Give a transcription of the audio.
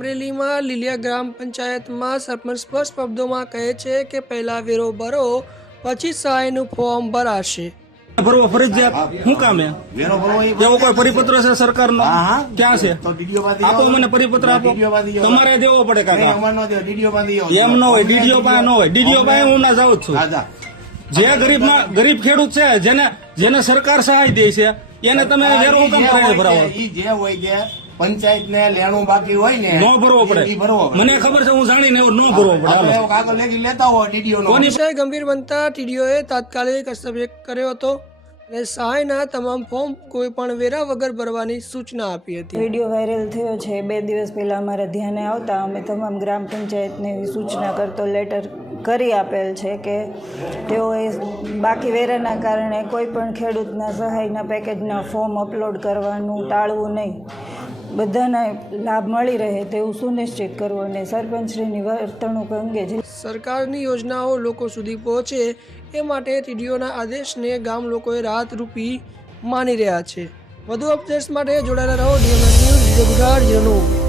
અમરેલીમાં લીલિયા ગ્રામ પંચાયતમાં સરપંચ સ્પષ્ટ શબ્દોમાં કહે છે કે પહેલા વેરો ભરો પછી સહાયનું ફોર્મ ભરાશે. ભરવો ફરજિયાત શું કામ વેરો ભરવો એ એવો કોઈ પરિપત્ર છે સરકારનો. ક્યાં છે? તો આપો મને પરિપત્ર આપો. તમારે દેવો પડે કાકા. એમ ન હોય ડીડીઓ પાસે ન હોય. ડીડીઓ પાસે હું ના જાઉં છું. જે ગરીબ ગરીબ ખેડૂત છે જેને જેને સરકાર સહાય દે છે એને તમે વેરો હું કામ જે કરીને હોય ભરાવો. કે, જે હોય કે પંચાયત ને લેણું બાકી હોય ને ન ભરવો પડે. મને ખબર છે હું જાણીને એવું ન ભરવો પડે. કાગળ લેખી લેતા હોય ટીડીઓ નો વિષય ગંભીર બનતા ટીડીઓએ તાત્કાલિક હસ્તક્ષેપ કર્યો હતો અને સહાયના તમામ ફોર્મ કોઈ પણ વેરા વગર ભરવાની સૂચના આપી હતી. વીડિયો વાયરલ થયો છે. બે દિવસ પહેલાં અમારા ધ્યાને આવતા અમે તમામ ગ્રામ પંચાયતને એવી સૂચના કરતો લેટર કરી આપેલ છે કે તેઓએ બાકી વેરાના કારણે કોઈ પણ ખેડૂતના સહાયના પેકેજના ફોર્મ અપલોડ કરવાનું ટાળવું નહીં. બધાને લાભ મળી રહે તેવું સુનિશ્ચિત કરવું અને સરપંચશ્રીની વર્તણૂક અંગે સરકારની યોજનાઓ લોકો સુધી પહોંચે એ માટે ટીડીઓના આદેશને ગામ લોકોએ રાહત રૂપી માની રહ્યા છે. વધુ અપડેટ્સ માટે જોડાયેલા રહો ડીએમએસ ન્યૂઝ ગુજરાત જીરણું